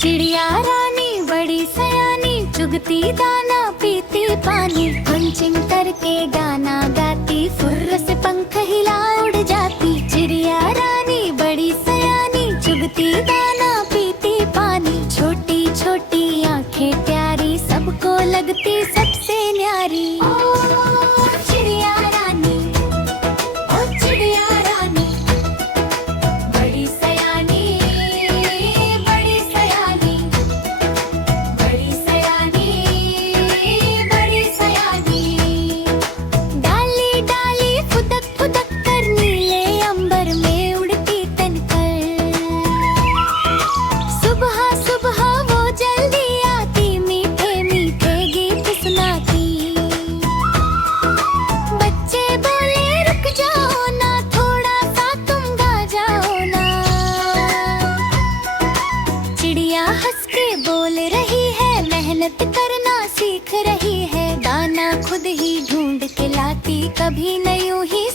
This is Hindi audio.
चिड़िया रानी बड़ी सयानी, चुगती दाना पीती पानी, पंचिंग करके गाना गाती, फुर्र से पंख हिला उड़ जाती। चिड़िया रानी बड़ी सयानी, चुगती दाना पीती पानी, छोटी छोटी आंखें प्यारी, सबको लगती सबसे न्यारी। ओ चिड़िया रानी, ओ चिड़िया रानी, बड़ी सयानी, बड़ी सयानी, बड़ी सयानी, बड़ी सयानी। डाली डाली फुदक फुदक कर नीले अंबर में उड़ती तनकर, सुबह सुबह वो जल्दी आती, मीठे मीठे गीत सुनाती। बच्चे बोले रुक जाओ ना, थोड़ा सा तुम गा जाओ ना। चिड़िया हंस के बोल रही है, मेहनत करना सीख रही है, दाना खुद ही ढूंढ के लाती, कभी न यूं ही